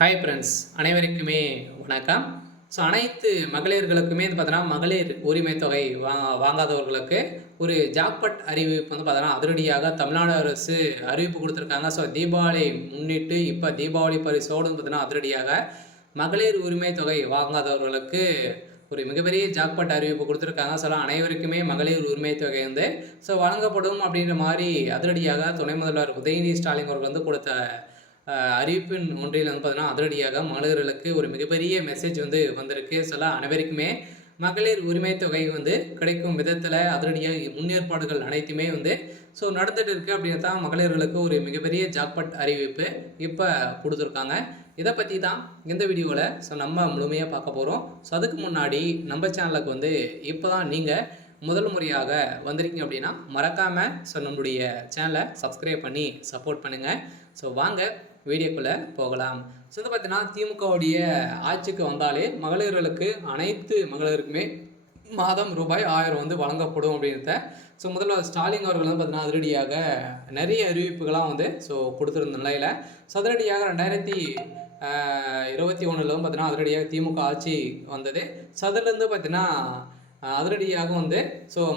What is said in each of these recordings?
Hi friends, அனைவருக்குமே வணக்கம். So அனைத்து மகளிர்களுக்குமே வந்து பார்த்தோன்னா, மகளிர் உரிமை தொகை வாங்காதவர்களுக்கு ஒரு ஜாக்பாட் அறிவிப்பு வந்து பார்த்தோன்னா, அதிரடியாக தமிழ்நாடு அரசு அறிவிப்பு குடுத்துருக்காங்க. ஸோ தீபாவளி முன்னிட்டு இப்ப தீபாவளி பரிசோடு வந்து பார்த்தோன்னா, அதிரடியாக மகளிர் உரிமை தொகை வாங்காதவர்களுக்கு ஒரு மிகப்பெரிய ஜாக்பாட் அறிவிப்பு குடுத்துருக்காங்க. ஸோ அனைவருக்குமே மகளிர் உரிமை தொகை வந்து வழங்கப்படும் அப்படின்ற மாரி அதிரடியாக துணை முதல்வர் உதயநிதி ஸ்டாலின் அவர்கள் வந்து கொடுத்த அறிவிப்பின் ஒன்றில் வந்து பார்த்தீங்கன்னா, அதிரடியாக மகளிர்களுக்கு ஒரு மிகப்பெரிய மெசேஜ் வந்து வந்திருக்கு. அனைவருக்குமே மகளிர் உரிமை தொகை வந்து கிடைக்கும் விதத்தில் அதிரடியாக முன்னேற்பாடுகள் அனைத்துமே வந்து நடந்துட்டு இருக்கு. அப்படின்னு தான் மகளிர்களுக்கு ஒரு மிகப்பெரிய ஜாக்பாட் அறிவிப்பு இப்போ கொடுத்துருக்காங்க. இதை பற்றி தான் இந்த வீடியோவில் நம்ம முழுமையாக பார்க்க போகிறோம். அதுக்கு முன்னாடி நம்ம சேனலுக்கு வந்து இப்போ தான் நீங்கள் முதல் முறையாக வந்திருக்கீங்க அப்படின்னா மறக்காமல் நம்மளுடைய சேனலை சப்ஸ்கிரைப் பண்ணி சப்போர்ட் பண்ணுங்கள். வாங்க வீடியோக்குள்ளே போகலாம். வந்து பார்த்தீங்கன்னா, திமுகவுடைய ஆட்சிக்கு வந்தாலே மகளிர்களுக்கு அனைத்து மகளிருக்குமே மாதம் ரூபாய் 1000 வந்து வழங்கப்படும் அப்படின்றத முதல்வர் ஸ்டாலின் அவர்கள் வந்து பார்த்தீங்கன்னா, அதிரடியாக நிறைய அறிவிப்புகளாக வந்து கொடுத்துருந்த நிலையில் அதிரடியாக 2021 பார்த்தீங்கன்னா, அதிரடியாக திமுக ஆட்சி வந்தது. அதுலேருந்து பார்த்தீங்கன்னா அதிரடியாக வந்து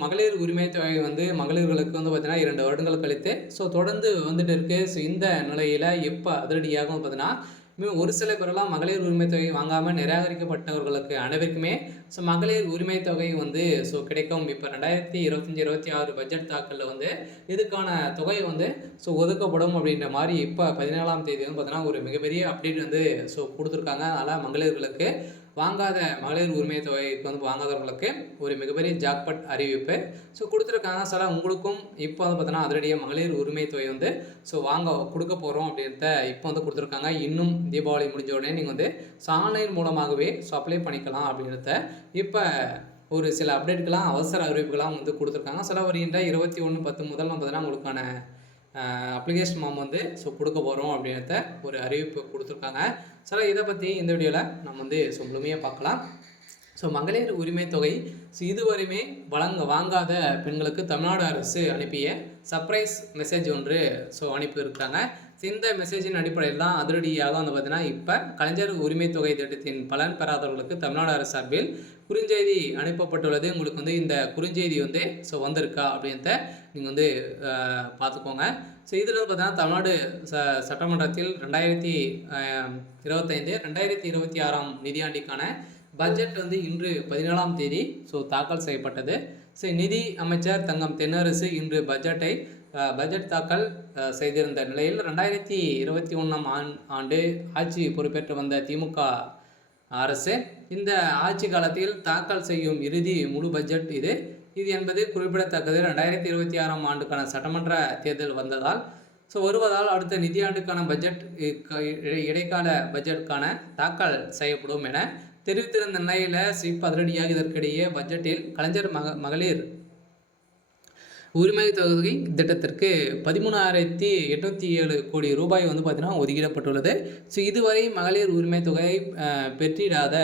மகளிர் உரிமை தொகை வந்து மகளிர்களுக்கு வந்து பார்த்தீங்கன்னா 2 வருடங்கள் கழித்து தொடர்ந்து வந்துட்டு இருக்கு. இந்த நிலையில் இப்போ அதிரடியாக பார்த்தீங்கன்னா ஒரு சில பேரெல்லாம் மகளிர் உரிமை தொகை வாங்காமல் நிராகரிக்கப்பட்டவர்களுக்கு அனைவருக்குமே மகளிர் உரிமை தொகை வந்து கிடைக்கும். இப்போ 2025-26 பட்ஜெட் தாக்கலில் வந்து இதுக்கான தொகை வந்து ஒதுக்கப்படும் அப்படின்ற மாதிரி இப்போ 17ஆம் தேதி வந்து பார்த்தீங்கன்னா ஒரு மிகப்பெரிய அப்டேட் வந்து கொடுத்துருக்காங்க. அதனால் மகளிர்களுக்கு வாங்காத மகளிர் உரிமை தொகைக்கு வந்து வாங்காதவர்களுக்கு ஒரு மிகப்பெரிய ஜாக்பாட் அறிவிப்பு கொடுத்துருக்காங்க. உங்களுக்கும் இப்போ வந்து பார்த்தீங்கன்னா அதிரடியாக மகளிர் உரிமை தொகை வந்து வாங்க கொடுக்க போகிறோம் அப்படின்றத இப்போ வந்து கொடுத்துருக்காங்க. இன்னும் தீபாவளி முடிஞ்ச உடனே நீங்கள் வந்து ஆன்லைன் மூலமாகவே அப்ளை பண்ணிக்கலாம் அப்படின்றத இப்போ ஒரு சில அப்டேட்டுக்கெல்லாம் அவசர அறிவிப்புகளாம் வந்து கொடுத்துருக்காங்க. வருகின்ற 21/10 முதல் பார்த்தீங்கன்னா உங்களுக்கான அப்ளிகேஷன் ஃபார்ம் வந்து கொடுக்க போகிறோம் அப்படின்றத ஒரு அறிவிப்பு கொடுத்துருக்காங்க. இதை பற்றி இந்த வீடியோவில் நம்ம வந்து முழுமையாக பார்க்கலாம். மகளிர் உரிமை தொகை இதுவரையுமே வாங்காத பெண்களுக்கு தமிழ்நாடு அரசு அனுப்பிய சர்ப்ரைஸ் மெசேஜ் ஒன்று அனுப்பியிருக்காங்க. இந்த மெசேஜின் அடிப்படையில் தான் அதிரடியாக வந்து பார்த்தீங்கன்னா இப்போ கலைஞர் உரிமை தொகை திட்டத்தின் பலன் பெறாதவர்களுக்கு தமிழ்நாடு அரசு சார்பில் குறுஞ்செய்தி அனுப்பப்பட்டுள்ளது. உங்களுக்கு வந்து இந்த குறுஞ்செய்தி வந்து வந்திருக்கா அப்படின்றத நீங்கள் வந்து பார்த்துக்கோங்க. இதில் வந்து பார்த்தீங்கன்னா தமிழ்நாடு சட்டமன்றத்தில் 2025-2026 நிதியாண்டிற்கான பட்ஜெட் வந்து இன்று 17ஆம் தேதி தாக்கல் செய்யப்பட்டது. நிதி அமைச்சர் தங்கம் தென்னரசு இன்று பட்ஜெட் தாக்கல் செய்திருந்த நிலையில் 2021 ஆண்டு ஆட்சி பொறுப்பேற்று வந்த திமுக அரசு இந்த ஆட்சி காலத்தில் தாக்கல் செய்யும் இறுதி முழு பட்ஜெட் இது என்பது குறிப்பிடத்தக்கது. 2026 ஆண்டுக்கான சட்டமன்ற தேர்தல் வருவதால் அடுத்த நிதியாண்டுக்கான பட்ஜெட் இடைக்கால பட்ஜெட்டுக்கான தாக்கல் செய்யப்படும் என தெரிவித்திருந்த நிலையில் அதிரடியாக இதற்கிடையே பட்ஜெட்டில் கலைஞர் மகளிர் உரிமை தொகை திட்டத்திற்கு 13,807 கோடி ரூபாய் வந்து பார்த்தீங்கன்னா ஒதுக்கிடப்பட்டுள்ளது. இதுவரை மகளிர் உரிமை தொகை பெற்றிடாத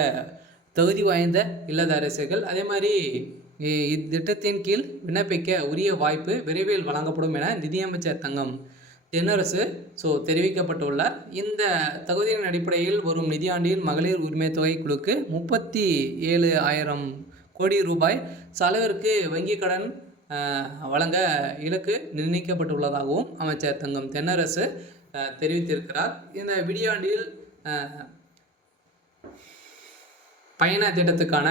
தகுதி வாய்ந்த இல்லத்தரசிகள் அதே மாதிரி இத்திட்டத்தின் கீழ் விண்ணப்பிக்க உரிய வாய்ப்பு விரைவில் வழங்கப்படும் என நிதியமைச்சர் தங்கம் தென்னரசு தெரிவிக்கப்பட்டுள்ளார். இந்த தகுதியின் அடிப்படையில் வரும் நிதியாண்டில் மகளிர் உரிமை தொகை குழுக்கு 37,000 கோடி ரூபாய் அளவிற்கு வங்கி கடன் வழங்க இலக்கு நிர்ணயிக்கப்பட்டுள்ளதாகவும் அமைச்சர் தங்கம் தென்னரசு தெரிவித்திருக்கிறார். இந்த விடியாண்டில் பயண திட்டத்துக்கான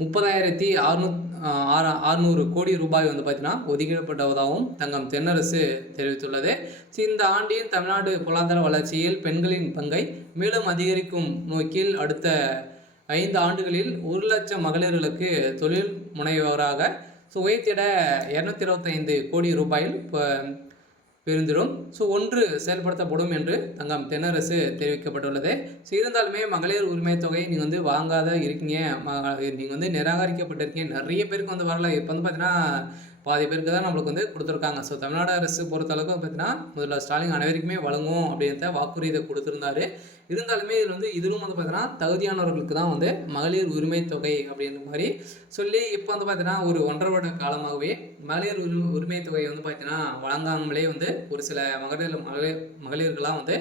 30,600 கோடி ரூபாய் வந்து பார்த்தீங்கன்னா ஒதுக்கிடப்பட்டதாகவும் தங்கம் தென்னரசு தெரிவித்துள்ளது. இந்த ஆண்டின் தமிழ்நாடு பொருளாதார வளர்ச்சியில் பெண்களின் பங்கை மேலும் அதிகரிக்கும் நோக்கில் அடுத்த 5 ஆண்டுகளில் 1 லட்சம் மகளிர்களுக்கு தொழில் முனைவோராக உயர்த்திட 225 கோடி ரூபாயில் பெருந்திடும் ஒன்று செயல்படுத்தப்படும் என்று தங்கம் தென்னரசு தெரிவிக்கப்பட்டுள்ளது. இருந்தாலுமே மகளிர் உரிமை தொகை நீங்கள் வந்து வாங்காத இருக்கீங்க, நீங்கள் வந்து நிராகரிக்கப்பட்டிருக்கீங்க, நிறைய பேருக்கு வந்து வரல. இப்போ வந்து பார்த்தீங்கன்னா பாதி பேருக்கு தான் நம்மளுக்கு வந்து கொடுத்துருக்காங்க. தமிழ்நாடு அரசு பொறுத்தளவுக்கு பார்த்தீங்கன்னா முதல்வர் ஸ்டாலின் அனைவருக்குமே வழங்கும் அப்படின்றத வாக்குறுதியை கொடுத்துருந்தாரு. இருந்தாலுமே இதிலும் வந்து பார்த்தீங்கன்னா தகுதியானவர்களுக்கு தான் வந்து மகளிர் உரிமை தொகை அப்படின்ற மாதிரி சொல்லி இப்போ வந்து பார்த்தீங்கன்னா ஒரு 1.5 வருட காலமாகவே மகளிர் உரிமை தொகை வந்து பார்த்தீங்கன்னா வழங்காமலே வந்து ஒரு சில மகளிர்களாக வந்து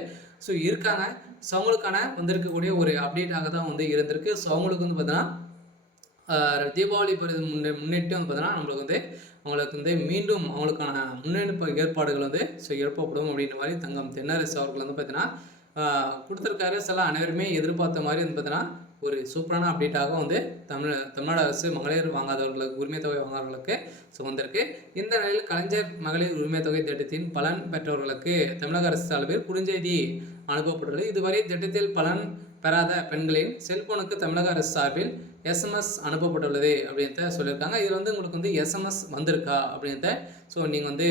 ஸோ இருக்காங்க. ஸோ அவங்களுக்கான வந்திருக்கக்கூடிய ஒரு அப்டேட்டாக தான் வந்து இருந்திருக்கு. ஸோ அவங்களுக்கு வந்து பார்த்தீங்கன்னா தீபாவளி முன்னிட்டு வந்து பார்த்தீங்கன்னா நம்மளுக்கு வந்து அவங்களுக்கு வந்து மீண்டும் அவங்களுக்கான முன்னெடுப்பு ஏற்பாடுகள் வந்து எழுப்பப்படும் அப்படின்ற மாதிரி தங்கம் தென்னரசு அவர்கள் வந்து பார்த்தீங்கன்னா கொடுத்துருக்காரு. சில அனைவருமே எதிர்பார்த்த மாதிரி வந்து பார்த்தீங்கன்னா ஒரு சூப்பரான அப்டேட்டாக வந்து தமிழ்நாடு அரசு மகளிர் வாங்காதவர்களுக்கு உரிமை தொகை வாங்காதவர்களுக்கு வந்திருக்கு. இந்த நிலையில் கலைஞர் மகளிர் உரிமை தொகை திட்டத்தின் பலன் பெற்றவர்களுக்கு தமிழக அரசு சார்பில் குறுஞ்செய்தி அனுப்பப்பட்டுள்ளது. இதுவரை திட்டத்தில் பலன் பெறாத பெண்களின் செல்போனுக்கு தமிழக அரசு சார்பில் எஸ்எம்எஸ் அனுப்பப்பட்டுள்ளது அப்படின்றத சொல்லியிருக்காங்க. இதில் வந்து உங்களுக்கு வந்து எஸ்எம்எஸ் வந்திருக்கா அப்படின்றத நீங்கள் வந்து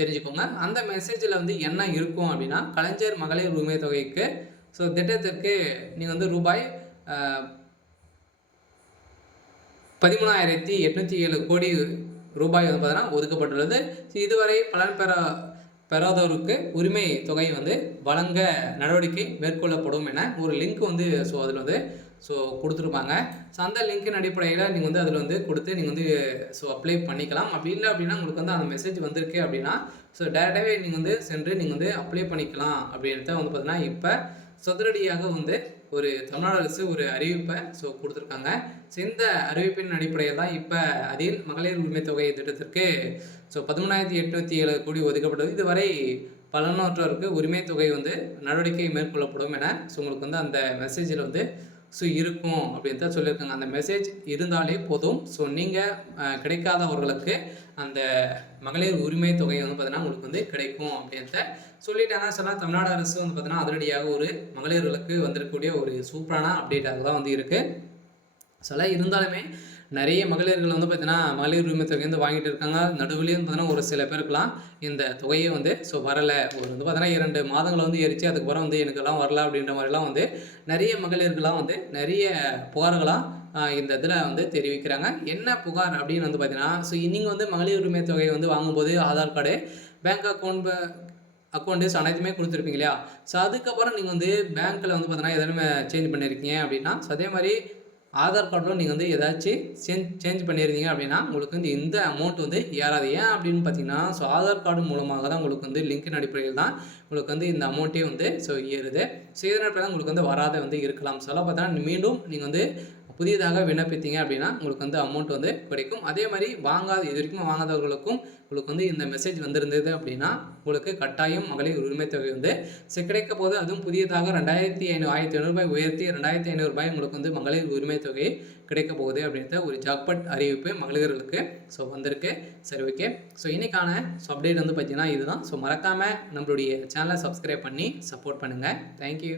தெரிஞ்சுக்கோங்க. அந்த மெசேஜில் வந்து என்ன இருக்கும் அப்படின்னா, கலைஞர் மகளிர் உரிமை தொகைக்கு திட்டத்திற்கு நீங்கள் வந்து ரூபாய் 13,807 கோடி ரூபாய் வந்து பார்த்தீங்கன்னா ஒதுக்கப்பட்டுள்ளது. இதுவரை பலன் பெறாதோருக்கு உரிமை தொகை வந்து வழங்க நடவடிக்கை மேற்கொள்ளப்படும் என ஒரு லிங்க் வந்து அதில் வந்து கொடுத்துருப்பாங்க. அந்த லிங்க்கின் அடிப்படையில் நீங்கள் வந்து அதில் வந்து கொடுத்து நீங்கள் வந்து அப்ளை பண்ணிக்கலாம். அப்படி இல்லை அப்படின்னா உங்களுக்கு வந்து அந்த மெசேஜ் வந்திருக்கு அப்படின்னா டேரெக்டாகவே நீங்கள் வந்து சென்று நீங்கள் வந்து அப்ளை பண்ணிக்கலாம் அப்படின்றத வந்து பார்த்தீங்கன்னா இப்போ சதுரடியாக வந்து ஒரு தமிழ்நாடு அரசு ஒரு அறிவிப்பை கொடுத்துருக்காங்க. இந்த அறிவிப்பின் அடிப்படையில் தான் இப்போ அதில் மகளிர் உரிமை தொகை திட்டத்திற்கு 13,807 கோடி ஒதுக்கப்பட்டது. இதுவரை பலனற்றோருக்கு உரிமை தொகை வந்து நடவடிக்கை மேற்கொள்ளப்படும் என உங்களுக்கு வந்து அந்த மெசேஜில் வந்து இருக்கும் அப்படின்னு தான் சொல்லியிருக்காங்க. அந்த மெசேஜ் இருந்தாலே போதும். நீங்கள் கிடைக்காதவர்களுக்கு அந்த மகளிர் உரிமை தொகை வந்து பார்த்தீங்கன்னா உங்களுக்கு வந்து கிடைக்கும் அப்படின்றத சொல்லிட்டாங்க. தமிழ்நாடு அரசு வந்து பார்த்தீங்கன்னா அதிரடியாக ஒரு மகளிர்களுக்கு வந்திருக்கக்கூடிய ஒரு சூப்பரான அப்டேட்டாக தான் வந்து இருக்குது. இருந்தாலுமே நிறைய மகளிர்கள் வந்து பார்த்தீங்கன்னா மகளிர் உரிமை தொகை வந்து வாங்கிட்டு இருக்காங்க. நடுவுலேயும் பார்த்தீங்கன்னா ஒரு சில பேருக்குலாம் இந்த தொகையை வந்து வரலை. ஒரு வந்து பார்த்தீங்கன்னா 2 மாதங்களை வந்து எரிச்சு அதுக்கப்புறம் வந்து எனக்கெல்லாம் வரல அப்படின்ற மாதிரிலாம் வந்து நிறைய மகளிர்கள்லாம் வந்து நிறைய புகார்களாக இந்த இதில் வந்து தெரிவிக்கிறாங்க. என்ன புகார் அப்படின்னு வந்து பார்த்தீங்கன்னா நீங்கள் வந்து மகளிர் உரிமை தொகையை வந்து வாங்கும்போது ஆதார் கார்டு, பேங்க் அக்கௌண்ட்ஸ் அனைத்துமே கொடுத்துருப்பீங்க இல்லையா? அதுக்கப்புறம் நீங்கள் வந்து பேங்க்கில் வந்து பார்த்தீங்கன்னா எதனா சேஞ்ச் பண்ணியிருக்கீங்க அப்படின்னா அதே மாதிரி ஆதார் கார்டில் நீங்கள் வந்து ஏதாச்சும் சேஞ்ச் பண்ணியிருந்தீங்க அப்படின்னா உங்களுக்கு வந்து இந்த அமௌண்ட் வந்து ஏறாது. ஏன் அப்படின்னு பார்த்தீங்கன்னா ஆதார் கார்டு மூலமாக தான் உங்களுக்கு வந்து லிங்கின் அடிப்படையில் தான் உங்களுக்கு வந்து இந்த அமௌண்ட்டே வந்து ஏறுது. இதன் அடிப்படையில் உங்களுக்கு வந்து வராத வந்து இருக்கலாம். பார்த்தீங்கன்னா மீண்டும் நீங்கள் வந்து புதியதாக விண்ணப்பித்தீங்க அப்படின்னா உங்களுக்கு வந்து அமௌண்ட் வந்து கிடைக்கும். அதே மாதிரி இது வரைக்கும் வாங்காதவர்களுக்கும் உங்களுக்கு வந்து இந்த மெசேஜ் வந்திருந்தது அப்படின்னா உங்களுக்கு கட்டாயம் மகளிர் உரிமை தொகை வந்து கிடைக்க போது. அதுவும் புதியதாக 2,500 ரூபாய் உயர்த்தி 2,500 ரூபாய் உங்களுக்கு வந்து மகளிர் உரிமை தொகை கிடைக்க போகுது அப்படின்ற ஒரு ஜாக்பாட் அறிவிப்பு மகளிர்களுக்கு வந்திருக்கு. சரி, ஓகே. இன்னைக்கான அப்டேட் வந்து பார்த்தீங்கன்னா இதுதான். மறக்காமல் நம்மளுடைய சேனலை சப்ஸ்கிரைப் பண்ணி சப்போர்ட் பண்ணுங்கள். தேங்க்யூ.